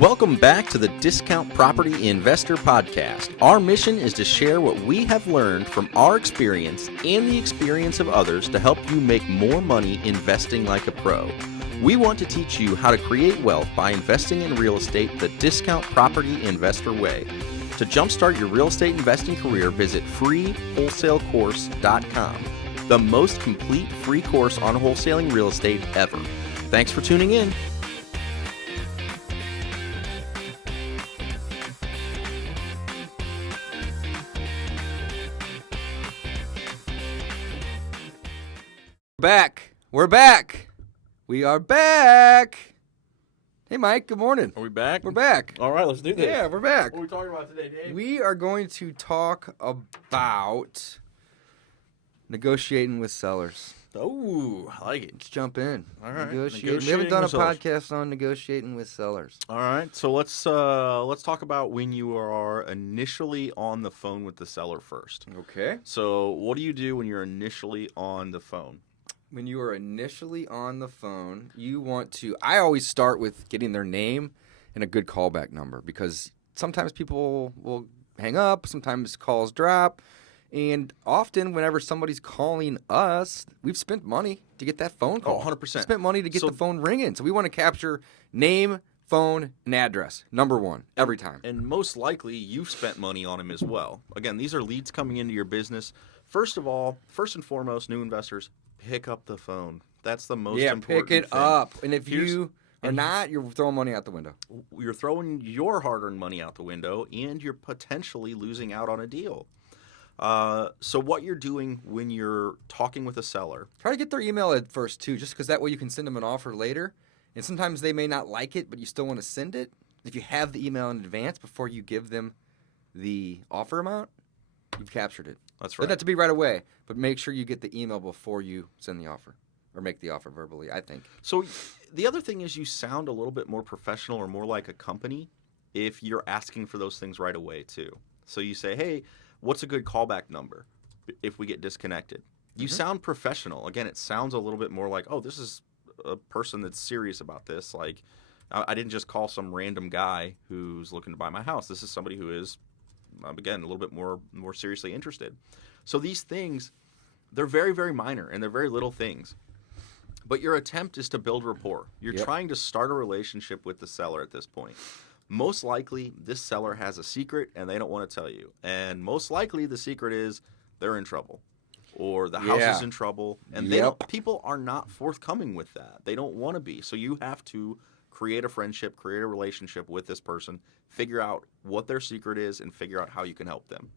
Welcome back to the Discount Property Investor Podcast. Our mission is to share what we have learned from our experience and the experience of others to help you make more money investing like a pro. We want to teach you how to create wealth by investing in real estate the Discount Property Investor way. To jumpstart your real estate investing career, visit freewholesalecourse.com, the most complete free course on wholesaling real estate ever. Thanks for tuning in. We're back. We are back. Hey, Mike. Good morning. Are we back? We're back. All right, let's do this. Yeah, we're back. What are we talking about today, Dave? We are going to talk about negotiating with sellers. Oh, I like it. Let's jump in. All right. Negotiating. We haven't done a podcast on negotiating with sellers. All right. So let's talk about when you are initially on the phone with the seller first. Okay. So what do you do when you're initially on the phone? When you are initially on the phone, you want to... I always start with getting their name and a good callback number because sometimes people will hang up, sometimes calls drop, and often whenever somebody's calling us, we've spent money to get that phone call. 100%. We spent money to get the phone ringing. So we want to capture name, phone, and address. Number one, every time. And most likely, you've spent money on them as well. Again, these are leads coming into your business. First and foremost, new investors, pick up the phone. That's the most important thing. Yeah, pick it up. And if you are not, you're throwing money out the window. You're throwing your hard-earned money out the window, and you're potentially losing out on a deal. So what you're doing when you're talking with a seller... Try to get their email at first, too, just because that way you can send them an offer later. And sometimes they may not like it, but you still want to send it. If you have the email in advance before you give them the offer amount, you've captured it. That's right. Doesn't have to be right away, but make sure you get the email before you send the offer or make the offer verbally, I think. So the other thing is you sound a little bit more professional or more like a company if you're asking for those things right away, too. So you say, hey, what's a good callback number if we get disconnected? You sound professional. Again, it sounds a little bit more like, oh, this is a person that's serious about this. Like, I didn't just call some random guy who's looking to buy my house. This is somebody who is, again, a little bit more seriously interested. So these things, they're very, very minor, and they're very little things. But your attempt is to build rapport. You're trying to start a relationship with the seller at this point. Most likely, this seller has a secret, and they don't want to tell you. And most likely, the secret is they're in trouble, or the house is in trouble. And people are not forthcoming with that. They don't want to be. So you have to create a friendship, create a relationship with this person, figure out what their secret is, and figure out how you can help them.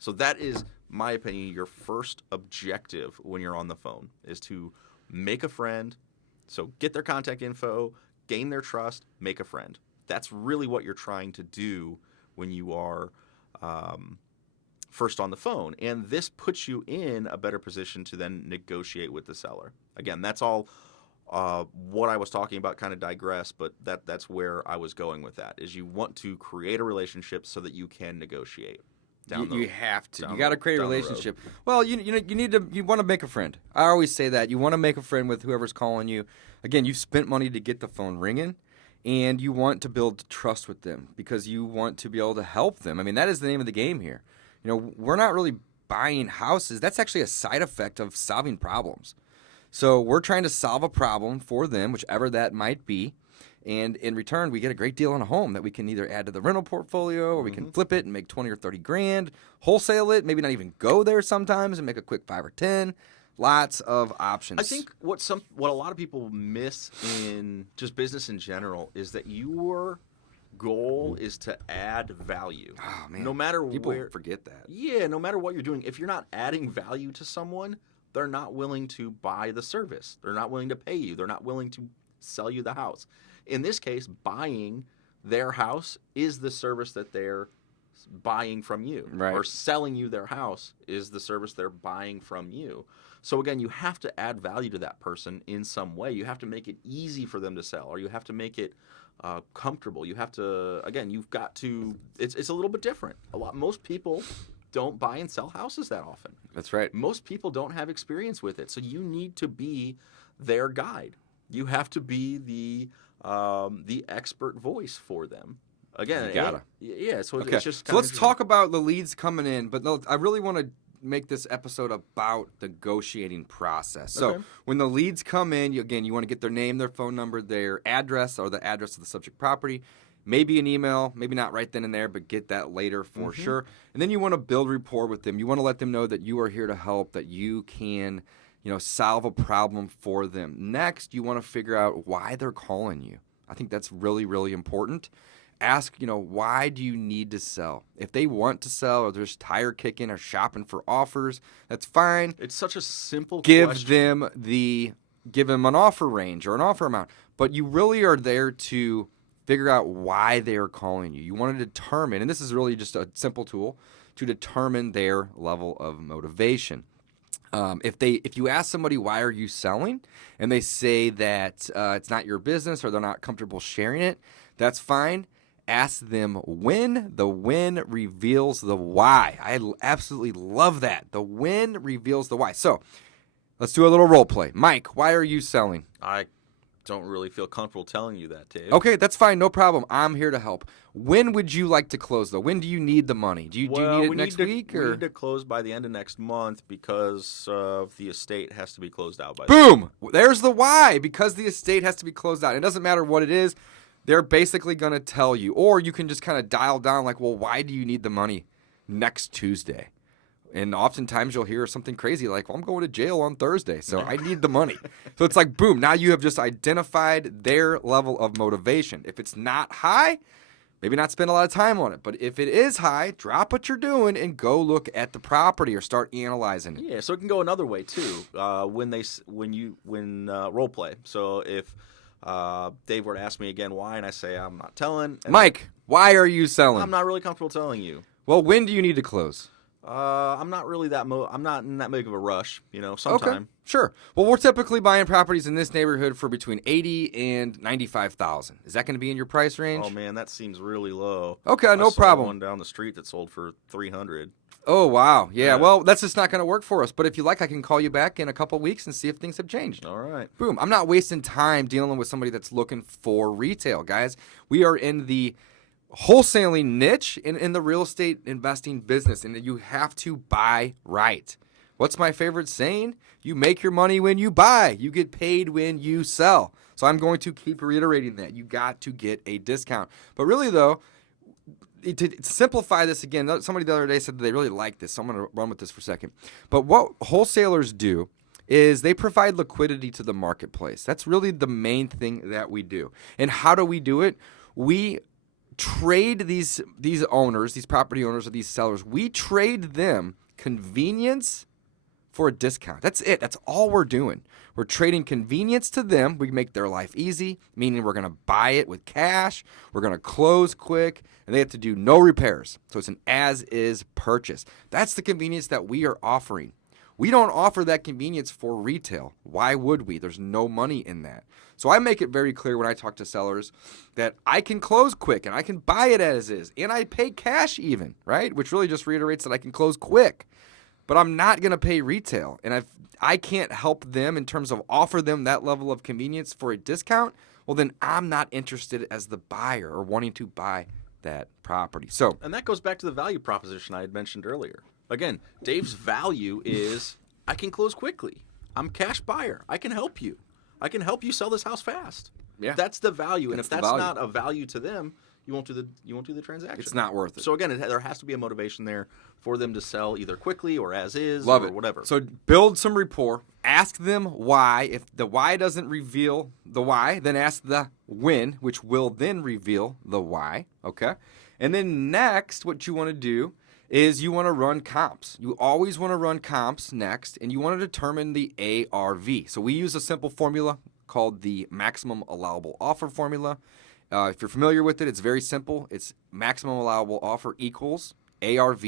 So that is, my opinion, your first objective when you're on the phone is to make a friend. So get their contact info, gain their trust, make a friend. That's really what you're trying to do when you are first on the phone. And this puts you in a better position to then negotiate with the seller. Again, that's all what I was talking about, kind of digress, but that's where I was going with that, is you want to create a relationship so that you can negotiate. You have to. You got to create a relationship. Well, you want to make a friend. I always say that. You want to make a friend with whoever's calling you. Again, you spent money to get the phone ringing, and you want to build trust with them because you want to be able to help them. I mean, that is the name of the game here. We're not really buying houses. That's actually a side effect of solving problems. So we're trying to solve a problem for them, whichever that might be. And in return, we get a great deal on a home that we can either add to the rental portfolio or we can flip it and make 20 or 30 grand, wholesale it, maybe not even go there sometimes and make a quick 5 or 10. Lots of options. I think what a lot of people miss in just business in general is that your goal is to add value. Oh, man. No matter people forget that. Yeah, no matter what you're doing, if you're not adding value to someone, they're not willing to buy the service. They're not willing to pay you. They're not willing to sell you the house. In this case, buying their house is the service that they're buying from you. Right. Or selling you their house is the service they're buying from you. So again, you have to add value to that person in some way. You have to make it easy for them to sell, or you have to make it comfortable. You have to, again, you've got to, it's a little bit different. Most people don't buy and sell houses that often. That's right. Most people don't have experience with it. So you need to be their guide. You have to be the the expert voice for them. Again, You gotta. yeah. So Okay. it's just So let's talk about the leads coming in, but I really want to make this episode about the negotiating process. So Okay. when the leads come in, you want to get their name, their phone number, their address, or the address of the subject property. Maybe an email, maybe not right then and there, but get that later for sure. And then you want to build rapport with them. You want to let them know that you are here to help, that you can, solve a problem for them. Next, you want to figure out why they're calling you. I think that's really, really important. Ask, why do you need to sell? If they want to sell or they're just tire kicking or shopping for offers, that's fine. It's such a simple Give question. them an offer range or an offer amount. But you really are there to figure out why they are calling you. You want to determine, and this is really just a simple tool, to determine their level of motivation. If you ask somebody, why are you selling, and they say that it's not your business or they're not comfortable sharing it, that's fine. Ask them when. The when reveals the why. I absolutely love that. The when reveals the why. So let's do a little role play. Mike, why are you selling? I don't really feel comfortable telling you that, Dave. Okay, that's fine. No problem. I'm here to help. When would you like to close, though? When do you need the money? Do you need it next week? We Or? need to close by the end of next month because the estate has to be closed out by Boom! There's the why. Because the estate has to be closed out. It doesn't matter what it is. They're basically going to tell you. Or you can just kind of dial down like, well, why do you need the money next Tuesday? And oftentimes you'll hear something crazy like, well, I'm going to jail on Thursday, so I need the money. So it's like, boom, now you have just identified their level of motivation. If it's not high, maybe not spend a lot of time on it. But if it is high, drop what you're doing and go look at the property or start analyzing it. Yeah, so it can go another way too. When role play. So if Dave were to ask me again why, and I say I'm not telling. Mike, why are you selling? I'm not really comfortable telling you. Well, when do you need to close? I'm not really I'm not in that big of a rush. Sometime. Okay, sure. Well, we're typically buying properties in this neighborhood for between $80,000 and $95,000. Is that going to be in your price range? Oh man, that seems really low. Okay, no I saw problem. one down the street that sold for $300,000. Oh, wow. Yeah, well, that's just not going to work for us. But if you like, I can call you back in a couple weeks and see if things have changed. All right. Boom. I'm not wasting time dealing with somebody that's looking for retail, guys. We are in the wholesaling niche in the real estate investing business, and you have to buy right. What's my favorite saying? You make your money when you buy. You get paid when you sell. So I'm going to keep reiterating that. You got to get a discount. But really, though, to simplify this again, somebody the other day said that they really like this, so I'm going to run with this for a second. But what wholesalers do is they provide liquidity to the marketplace. That's really the main thing that we do. And how do we do it? We trade these owners, these property owners or these sellers, we trade them convenience for a discount. That's it. That's all we're doing. We're trading convenience to them. We make their life easy, meaning we're going to buy it with cash. We're going to close quick, and they have to do no repairs. So it's an as-is purchase. That's the convenience that we are offering. We don't offer that convenience for retail. Why would we? There's no money in that. So I make it very clear when I talk to sellers that I can close quick and I can buy it as is, and I pay cash even, right? Which really just reiterates that I can close quick. But I'm not going to pay retail, and I can't help them in terms of offer them that level of convenience for a discount, well, then I'm not interested as the buyer or wanting to buy that property. So, and that goes back to the value proposition I had mentioned earlier. Again, Dave's value is I can close quickly. I'm a cash buyer. I can help you. I can help you sell this house fast. Yeah. That's the value. And if that's value. Not a value to them, you won't do the transaction. It's not worth it. So again, there has to be a motivation there for them to sell either quickly or as is Love or it. whatever. So build some rapport. Ask them why. If the why doesn't reveal the why, then ask the when, which will then reveal the why. Okay? And then next, what you want to do is you want to run comps. You always want to run comps next, and you want to determine the ARV. So we use a simple formula called the maximum allowable offer formula. If you're familiar with it, it's very simple. It's maximum allowable offer equals ARV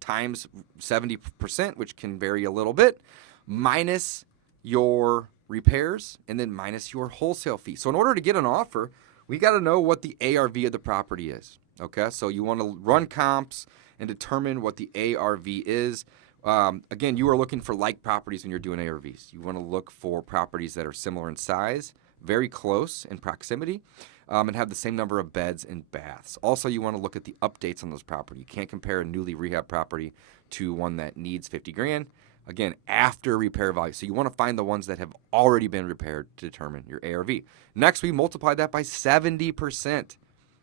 times 70%, which can vary a little bit, minus your repairs, and then minus your wholesale fee. So in order to get an offer, we got to know what the ARV of the property is. Okay, so you want to run comps and determine what the ARV is. Again, you are looking for like properties when you're doing ARVs. You want to look for properties that are similar in size, very close in proximity and have the same number of beds and baths. Also, you want to look at the updates on those property. You can't compare a newly rehab property to one that needs $50,000. Again, after repair value. So you want to find the ones that have already been repaired to determine your ARV. Next, we multiply that by 70%.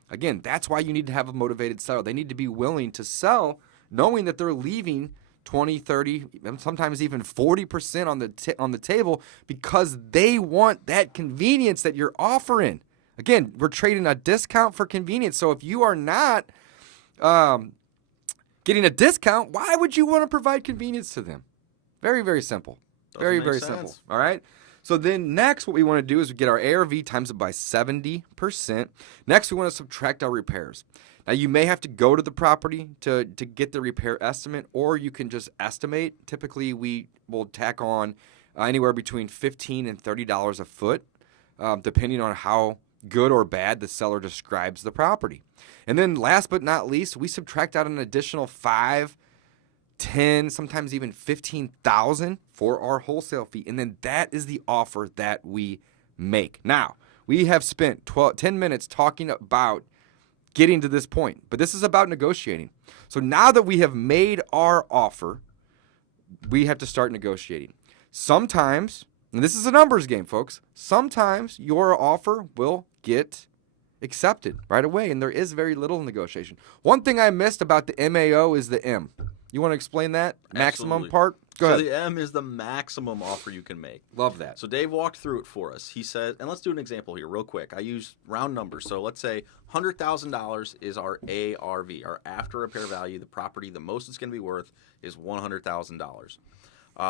Again, that's why you need to have a motivated seller. They need to be willing to sell knowing that they're leaving 20, 30, sometimes even 40% on the table because they want that convenience that you're offering. Again, we're trading a discount for convenience. So if you are not getting a discount, why would you want to provide convenience to them? Very, very simple. Very, very simple. All right. So then next what we want to do is we get our ARV times it by 70%. Next, we want to subtract our repairs. Now, you may have to go to the property to get the repair estimate, or you can just estimate. Typically, we will tack on anywhere between $15 and $30 a foot, depending on how good or bad the seller describes the property. And then last but not least, we subtract out an additional $5,000, $10,000, sometimes even $15,000 for our wholesale fee. And then that is the offer that we make. Now, we have spent 10 minutes talking about getting to this point, but this is about negotiating. So now that we have made our offer, we have to start negotiating. Sometimes, and this is a numbers game, folks, sometimes your offer will get accepted right away, and there is very little negotiation. One thing I missed about the MAO is the M. You want to explain that? Maximum Absolutely. part? Go ahead. So the M is the maximum offer you can make. Love that. So Dave walked through it for us. He said, and let's do an example here real quick. I use round numbers. So let's say $100,000 is our ARV, our after repair value. The property, the most it's going to be worth is $100,000.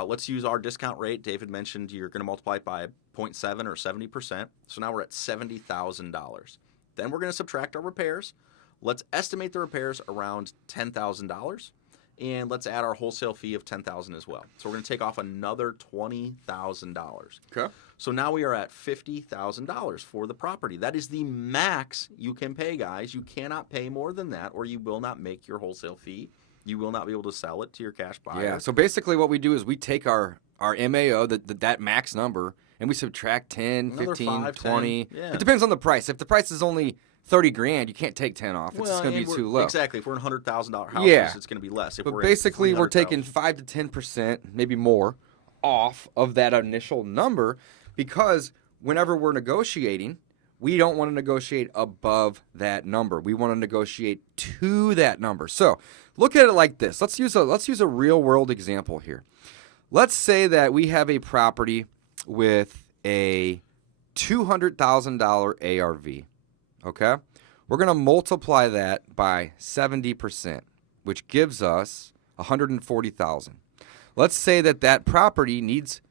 Let's use our discount rate. David mentioned you're going to multiply it by 0.7 or 70%. So now we're at $70,000. Then we're going to subtract our repairs. Let's estimate the repairs around $10,000. And let's add our wholesale fee of $10,000 as well. So we're going to take off another $20,000. Okay. So now we are at $50,000 for the property. That is the max you can pay, guys. You cannot pay more than that, or you will not make your wholesale fee. You will not be able to sell it to your cash buyer. Yeah. So basically, what we do is we take our MAO, that max number, and we subtract 10, Another 15, 5, 20. 10. Yeah. It depends on the price. If the price is only $30,000, you can't take 10 off. It's just going to be too low. Exactly. If we're in $100,000 houses, it's going to be less. If But we're basically, we're taking 300,000. 5 to 10%, maybe more, off of that initial number because whenever we're negotiating, we don't want to negotiate above that number. We want to negotiate to that number. So look at it like this. Let's use a real world example here. Let's say that we have a property with a $200,000 ARV. Okay? We're going to multiply that by 70%, which gives us $140,000. Let's say that property needs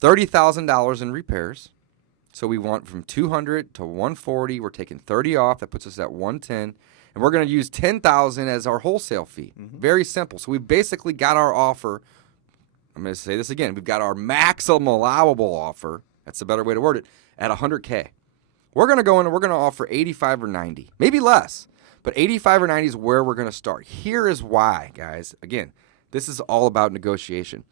$30,000 in repairs. So we want from 200 to 140. We're taking 30 off. That puts us at 110. And we're going to use $10,000 as our wholesale fee. Mm-hmm. Very simple. So we've basically got our offer. I'm going to say this again. We've got our maximum allowable offer. That's a better way to word it. At $100K. We're going to go in and we're going to offer 85 or 90, maybe less, but 85 or 90 is where we're going to start. Here is why, guys. Again, this is all about negotiation.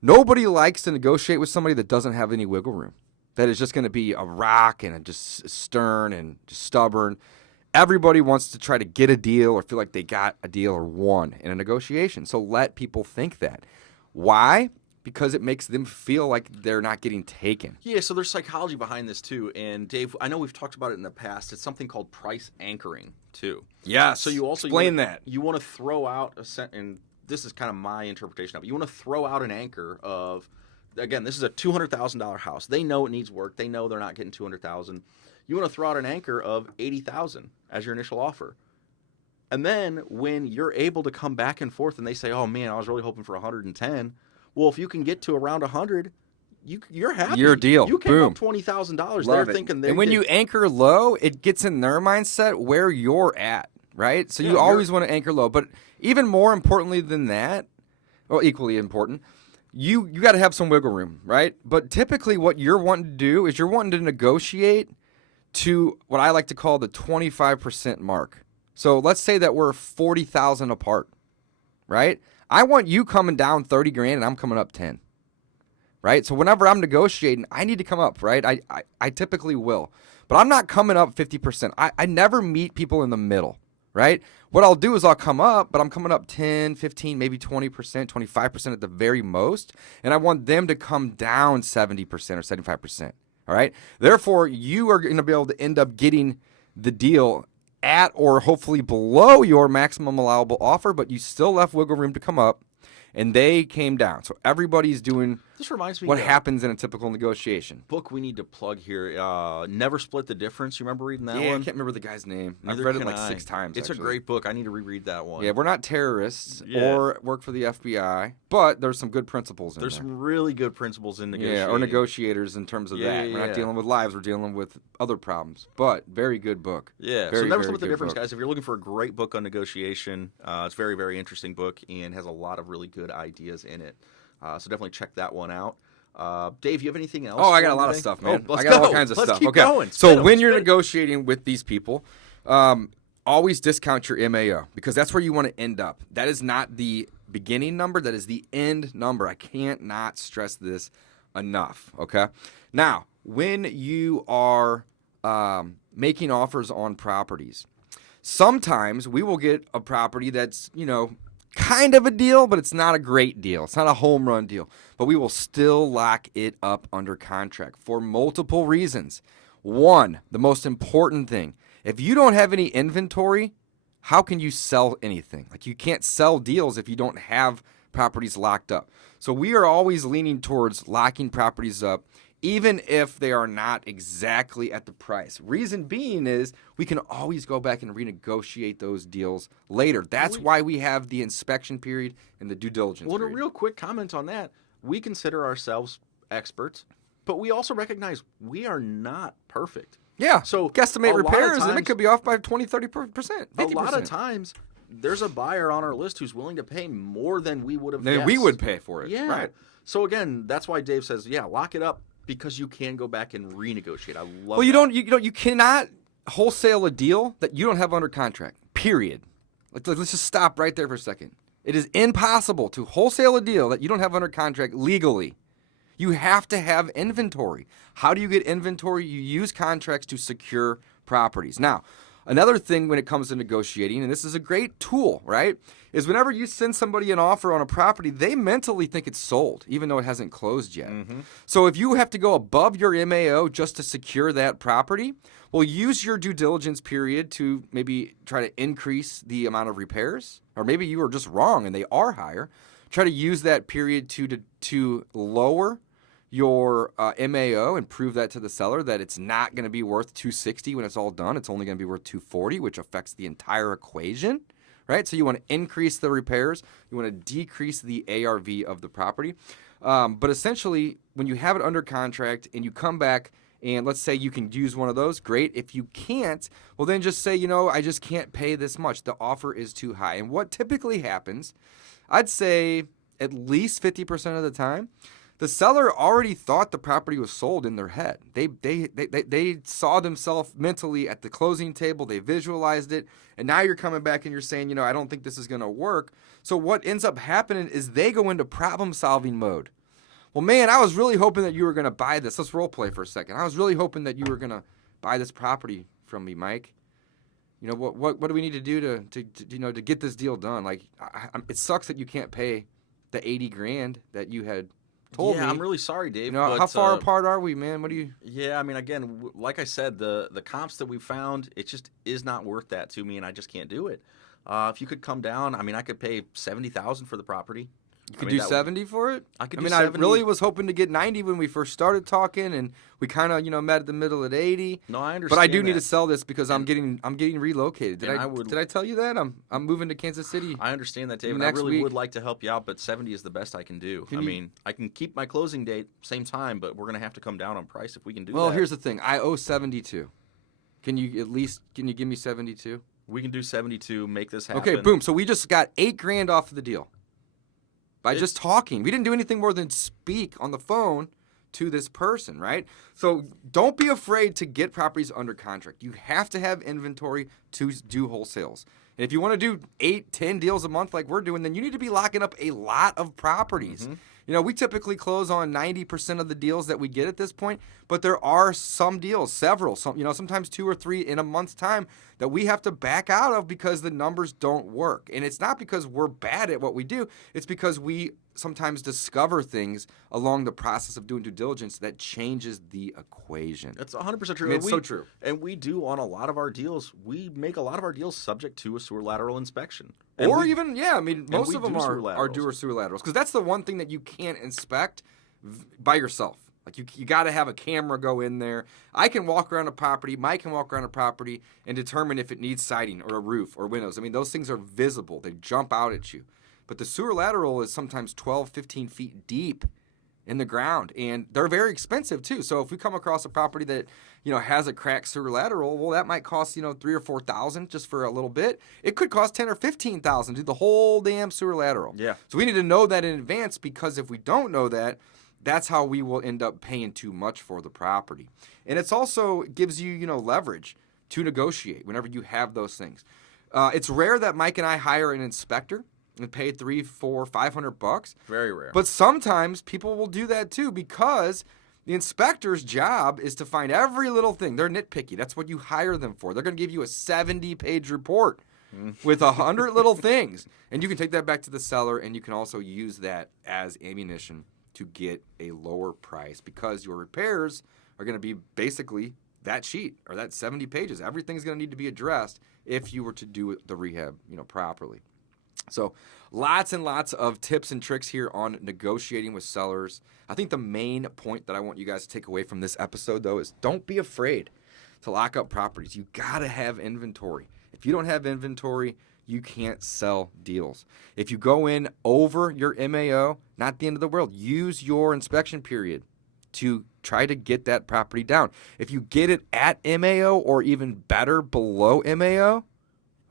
Nobody likes to negotiate with somebody that doesn't have any wiggle room, that is just going to be a rock and just stern and just stubborn. Everybody wants to try to get a deal or feel like they got a deal or won in a negotiation. So let people think that. Why? Because it makes them feel like they're not getting taken. Yeah, so there's psychology behind this too. And Dave, I know we've talked about it in the past. It's something called price anchoring too. Yes. So you also explain that. You want to throw out and this is kind of my interpretation of it. You want to throw out an anchor of, again, this is a $200,000 house. They know it needs work. They know they're not getting $200,000. You want to throw out an anchor of $80,000 as your initial offer. And then when you're able to come back and forth and they say, "Oh man, I was really hoping for 110." Well, if you can get to around 100, you're happy. Your deal. You came Boom. up $20,000. They're thinking and when you anchor low, it gets in their mindset where you're at, right? So you always want to anchor low. But even more importantly than that, well, equally important, you got to have some wiggle room, right? But typically what you're wanting to do is you're wanting to negotiate to what I like to call the 25% mark. So let's say that we're 40,000 apart, right? I want you coming down 30 grand and I'm coming up 10. right? So whenever I'm negotiating, I need to come up, right? I typically will. But I'm not coming up 50%. I never meet people in the middle, right? What I'll do is I'll come up, but I'm coming up 10, 15, maybe 20%, 25% at the very most. And I want them to come down 70% or 75%, all right? Therefore, you are going to be able to end up getting the deal at or hopefully below your maximum allowable offer, but you still left wiggle room to come up, and they came down. So everybody's doing This reminds me what happens in a typical negotiation. Book we need to plug here. Never Split the Difference. You remember reading that one? Yeah, I can't remember the guy's name. Neither I've read it can like I. 6 times. It's actually a great book. I need to reread that one. Yeah, we're not terrorists or work for the FBI, but there's some good principles in There's there. some really good principles in negotiating. Yeah, or negotiators in terms of that. We're not dealing with lives, we're dealing with other problems. But very good book. Yeah, very, so Never very Split the good Difference, book. guys. If you're looking for a great book on negotiation, it's a very, very interesting book and has a lot of really good ideas in it. So definitely check that one out. Dave, you have anything else? Oh, I got a lot of stuff, man. Oh, I got all kinds of let's stuff. Keep okay. going. So when you're negotiating with these people, always discount your MAO because that's where you want to end up. That is not the beginning number. That is the end number. I can't not stress this enough. Okay. Now, when you are making offers on properties, sometimes we will get a property that's, kind of a deal, but it's not a great deal. It's not a home run deal, but we will still lock it up under contract for multiple reasons. One, the most important thing, if you don't have any inventory, how can you sell anything? Like you can't sell deals if you don't have properties locked up. So we are always leaning towards locking properties up, even if they are not exactly at the price. Reason being is we can always go back and renegotiate those deals later. That's why we have the inspection period and the due diligence period. A real quick comment on that. We consider ourselves experts, but we also recognize we are not perfect. Yeah, so guesstimate repairs, and it could be off by 20, 30%, 50%. A lot of times, there's a buyer on our list who's willing to pay more than we would have guessed. We would pay for it. Yeah. Right. So again, that's why Dave says, lock it up. Because you can go back and renegotiate. I love. Well, you cannot wholesale a deal that you don't have under contract. Period. Let's just stop right there for a second. It is impossible to wholesale a deal that you don't have under contract legally. You have to have inventory. How do you get inventory? You use contracts to secure properties. Now, another thing when it comes to negotiating, and this is a great tool, right, is whenever you send somebody an offer on a property, they mentally think it's sold, even though it hasn't closed yet. Mm-hmm. So if you have to go above your MAO just to secure that property, well, use your due diligence period to maybe try to increase the amount of repairs, or maybe you are just wrong and they are higher. Try to use that period to lower your MAO and prove that to the seller that it's not going to be worth $260 when it's all done. It's only going to be worth $240, which affects the entire equation, right? So you want to increase the repairs. You want to decrease the ARV of the property. But essentially, when you have it under contract and you come back and let's say you can use one of those, great. If you can't, well, then just say, I just can't pay this much. The offer is too high. And what typically happens, I'd say at least 50% of the time, the seller already thought the property was sold in their head. They saw themselves mentally at the closing table. They visualized it. And now you're coming back and you're saying, I don't think this is going to work. So what ends up happening is they go into problem-solving mode. Well, man, I was really hoping that you were going to buy this. Let's role play for a second. I was really hoping that you were going to buy this property from me, Mike. What do we need to do to get this deal done? Like, it sucks that you can't pay the $80,000 that you had told me. Yeah, I'm really sorry, Dave. How far apart are we, man? What do you? Yeah, I mean, again, like I said, the comps that we found, it just is not worth that to me, and I just can't do it. If you could come down, I mean, I could pay $70,000 for the property. You could do 70 for it? I could do 70. I really was hoping to get 90 when we first started talking, and we kind of, met at the middle at 80. No, I understand. But I do need to sell this because I'm getting relocated. Did I tell you that? I'm moving to Kansas City. I understand that, David. I really would like to help you out, but 70 is the best I can do. I can keep my closing date same time, but we're going to have to come down on price if we can do that. Well, here's the thing. I owe 72. Can you give me 72? We can do 72, make this happen. Okay, boom. So we just got $8,000 off of the deal. By just talking. We didn't do anything more than speak on the phone to this person, right? So don't be afraid to get properties under contract. You have to have inventory to do wholesales. And if you want to do 8, 10 deals a month like we're doing, then you need to be locking up a lot of properties. Mm-hmm. We typically close on 90% of the deals that we get at this point, but there are some deals, sometimes 2 or 3 in a month's time that we have to back out of because the numbers don't work. And it's not because we're bad at what we do. It's because we sometimes discover things along the process of doing due diligence that changes the equation. That's 100% true. I mean, it's so true. And we do on a lot of our deals, we make a lot of our deals subject to a sewer lateral inspection. Most of them are do or sewer laterals, because that's the one thing that you can't inspect by yourself. Like you got to have a camera go in there. I can walk around a property, Mike can walk around a property and determine if it needs siding or a roof or windows. I mean, those things are visible. They jump out at you. But the sewer lateral is sometimes 12, 15 feet deep in the ground, and they're very expensive too. So if we come across a property that, has a cracked sewer lateral, well, that might cost, $3,000 or $4,000 just for a little bit. It could cost $10,000 or $15,000 to do the whole damn sewer lateral. Yeah. So we need to know that in advance, because if we don't know that, that's how we will end up paying too much for the property. And it's also gives you, leverage to negotiate whenever you have those things. It's rare that Mike and I hire an inspector and pay $300, $400, $500. Very rare. But sometimes people will do that too, because the inspector's job is to find every little thing. They're nitpicky. That's what you hire them for. They're going to give you a 70-page report with 100 little things. And you can take that back to the seller, and you can also use that as ammunition to get a lower price, because your repairs are going to be basically that sheet or that 70 pages. Everything's going to need to be addressed if you were to do the rehab, properly. So lots and lots of tips and tricks here on negotiating with sellers. I think the main point that I want you guys to take away from this episode, though, is don't be afraid to lock up properties. You got to have inventory. If you don't have inventory, you can't sell deals. If you go in over your MAO, not the end of the world. Use your inspection period to try to get that property down. If you get it at MAO or even better below MAO,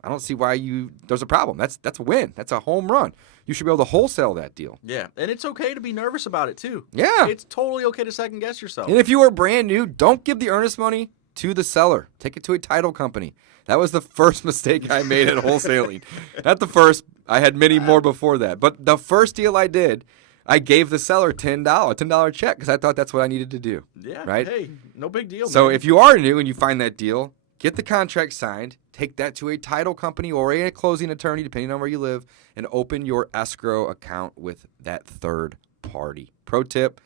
I don't see why there's a problem. That's a win. That's a home run. You should be able to wholesale that deal. Yeah, and it's okay to be nervous about it too. Yeah. It's totally okay to second guess yourself. And if you are brand new, don't give the earnest money to the seller. Take it to a title company. That was the first mistake I made at wholesaling. Not the first. I had many more before that. But the first deal I did, I gave the seller $10 check, because I thought that's what I needed to do. Yeah, right? Hey, no big deal. So man. if you are new and you find that deal, get the contract signed, take that to a title company or a closing attorney, depending on where you live, and open your escrow account with that third party. Pro tip.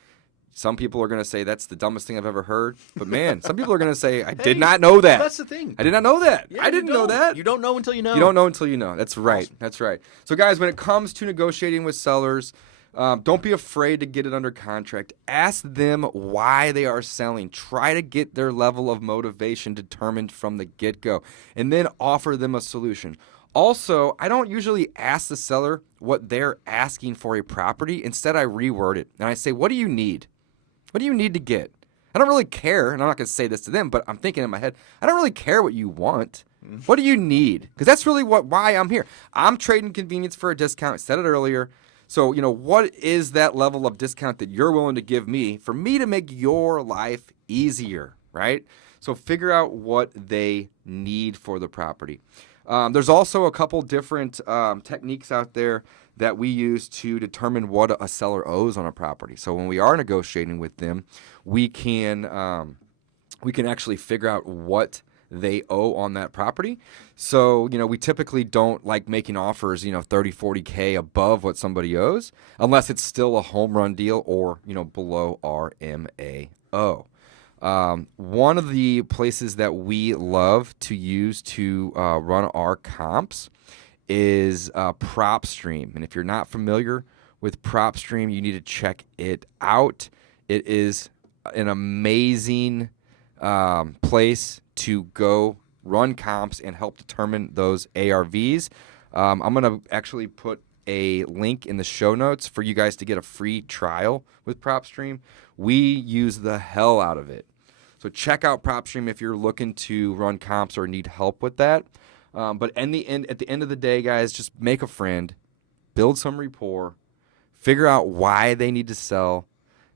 Some people are going to say that's the dumbest thing I've ever heard. But, man, some people are going to say, I did not know that. That's the thing. I did not know that. Yeah, I didn't know that. You don't know until you know. You don't know until you know. That's right. Awesome. That's right. So, guys, when it comes to negotiating with sellers, don't be afraid to get it under contract. Ask them why they are selling. Try to get their level of motivation determined from the get-go, and then offer them a solution. Also, I don't usually ask the seller what they're asking for a property. Instead, I reword it, and I say, what do you need? What do you need to get? I don't really care, and I'm not going to say this to them, but I'm thinking in my head, I don't really care what you want. What do you need? Because that's really why I'm here. I'm trading convenience for a discount. I said it earlier. So, what is that level of discount that you're willing to give me for me to make your life easier, right? So figure out what they need for the property. There's also a couple different techniques out there that we use to determine what a seller owes on a property. So when we are negotiating with them, we can actually figure out what they owe on that property. So, we typically don't like making offers, 30, 40K above what somebody owes, unless it's still a home run deal or, below our MAO. One of the places that we love to use to run our comps is PropStream. And if you're not familiar with PropStream, you need to check it out. It is an amazing place to go run comps and help determine those ARVs. I'm going to actually put a link in the show notes for you guys to get a free trial with PropStream. We use the hell out of it. So check out PropStream if you're looking to run comps or need help with that. But at the end of the day, guys, just make a friend, build some rapport, figure out why they need to sell,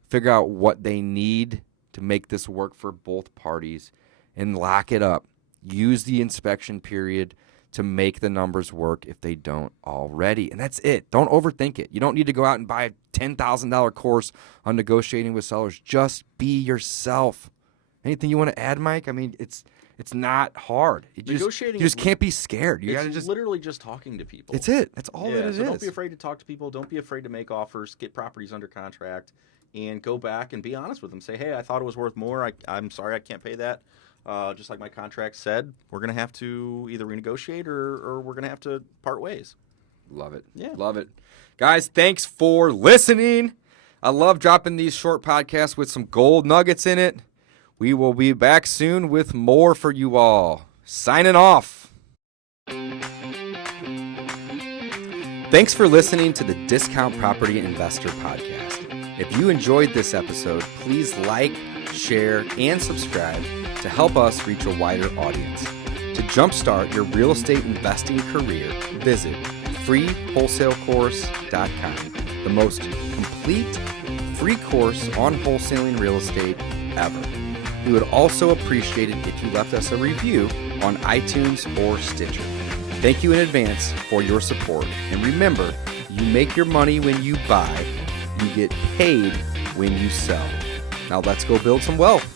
figure out what they need to make this work for both parties, and lock it up. Use the inspection period to make the numbers work if they don't already. And that's it. Don't overthink it. You don't need to go out and buy a $10,000 course on negotiating with sellers. Just be yourself. Anything you want to add, Mike? I mean, it's not hard. You just can't be scared. You gotta just literally just talking to people. It's it. That's all it is. Don't be afraid to talk to people. Don't be afraid to make offers. Get properties under contract, and go back and be honest with them. Say, hey, I thought it was worth more. I'm sorry, I can't pay that. Just like my contract said, we're gonna have to either renegotiate or we're gonna have to part ways. Love it. Yeah, love it, guys. Thanks for listening. I love dropping these short podcasts with some gold nuggets in it. We will be back soon with more for you all. Signing off. Thanks for listening to the Discount Property Investor Podcast. If you enjoyed this episode, please like, share, and subscribe to help us reach a wider audience. To jumpstart your real estate investing career, visit freewholesalecourse.com, the most complete free course on wholesaling real estate ever. We would also appreciate it if you left us a review on iTunes or Stitcher. Thank you in advance for your support. And remember, you make your money when you buy, you get paid when you sell. Now let's go build some wealth.